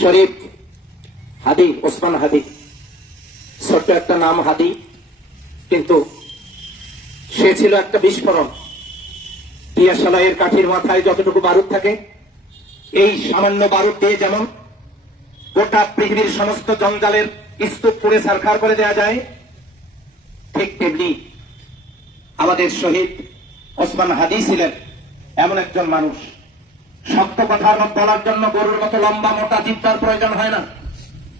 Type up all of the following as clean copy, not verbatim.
শরীফ হাদি, ওসমান হাদি, ছোট্ট একটা নাম হাদি, কিন্তু সে ছিল একটা বিস্ফোরণ। দিয়াশালাইয়ের কাঠির মাথায় যতটুকু বারুদ থাকে, এই সামান্য বারুদ দিয়ে যেমন গোটা পৃথিবীর সমস্ত জঞ্জালের স্তূপ পুড়ে ছারখার করে দেওয়া যায়, ঠিক তেমনি আমাদের শহীদ ওসমান হাদি ছিলেন এমন একজন মানুষ। শক্ত কথার বলার জন্য গরুর মতো লম্বা মোটা জিহ্বার প্রয়োজন হয় না।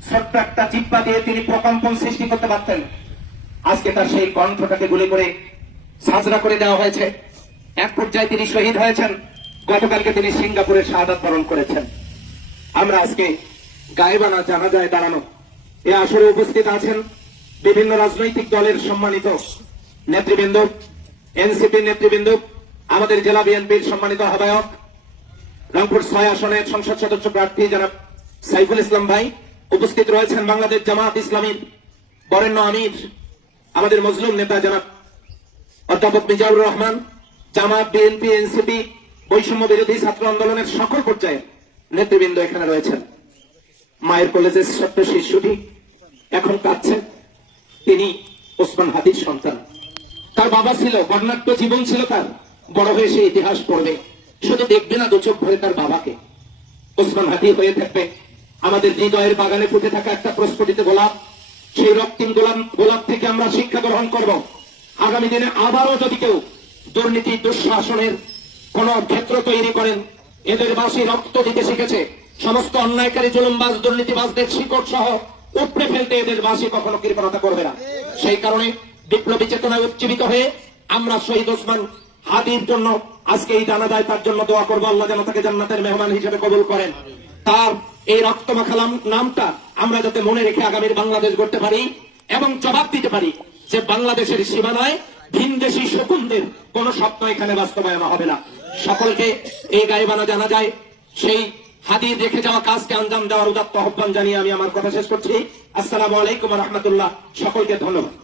ছোট্ট একটা জিহ্বা দিয়ে তিনি প্রকম্পন সৃষ্টি করতে পারতেন। আজকে তার সেই কণ্ঠটাকে গুলি করে সাজরা করে দেওয়া হয়েছে। এক পর্যায়ে তিনি শহীদ হয়েছেন। গতকালকে তিনি সিঙ্গাপুরে শাহাদাত বরণ করেছেন। আমরা আজকে গায়েবানা জানাজায় দাঁড়ানো এ আসরে উপস্থিত আছেন বিভিন্ন রাজনৈতিক দলের সম্মানিত নেতৃবৃন্দ, এনসিপির নেতৃবৃন্দ, আমাদের জেলা বিএনপির সম্মানিত আহ্বায়ক, রংপুর 6 আসনের সংসদ সদস্য প্রার্থী জনাব সাইফুল ইসলাম ভাই, উপস্থিত রয়েছেন বাংলাদেশ জামাত ইসলামীর বরেণ্য আমির, আমাদের মজলুম নেতা জনাব অধ্যাপক মিজানুর রহমান, জামাত, বিএনপি, এনসিপি, বৈষম্য বিরোধী ছাত্র আন্দোলনের সকল পর্যায়ে নেতৃবৃন্দ এখানে রয়েছেন। মায়ের কলেজের ছোট্ট শিশুটি এখন কাঁদছেন। তিনি ওসমান হাদির সন্তান। তার বাবা ছিল, বর্ণাঢ্য জীবন ছিল তার। বড় হয়ে সে ইতিহাস পড়বে, শুধু দেখবে না দু চোখ ভরে তার বাবাকে। ওসমান হাদি হয়ে থাকবে আমাদের হৃদয়ের বাগানে ফুটে থাকা একটা প্রস্ফুটিত গোলাপ। সেই রক্তিম গোলাপ থেকে আমরা শিক্ষা গ্রহণ করব। আগামী দিনে আবারও যদি কেউ দুর্নীতি দুঃশাসনের কোন ক্ষেত্র তৈরি করেন, এদের বাসী রক্ত দিতে শিখেছে। সমস্ত অন্যায়কারী জুলুমবাজ দুর্নীতিবাজদের শিকড় সহ উপড়ে ফেলতে এদের বাসী কখনো কৃপণতা করবে না। সেই কারণে বিপ্লবী চেতনায় উজ্জীবিত হয়ে আমরা শহীদ ওসমান হাদির জন্য আজকে এই জানাজায় তার জন্য দোয়া করবো। আল্লাহ যেন তাকে জান্নাতের মেহমান হিসেবে কবুল করেন। তার এই রক্তমাখা নামটা আমরা যাতে মনে রেখে আগামীর বাংলাদেশ গড়তে পারি এবং জবাব দিতে পারি যে বাংলাদেশের সীমানায় ভিনদেশী শকুনদের কোন স্বপ্ন এখানে বাস্তবায়ন হবে না। সকলকে এই গায়েবানা জানাজায় সেই হাদির রেখে যাওয়া কাজকে আঞ্জাম দেওয়ার উদাত্ত আহ্বান জানিয়ে আমি আমার কথা শেষ করছি। আসসালামু আলাইকুম ওয়া রাহমাতুল্লাহ। সকলকে ধন্যবাদ।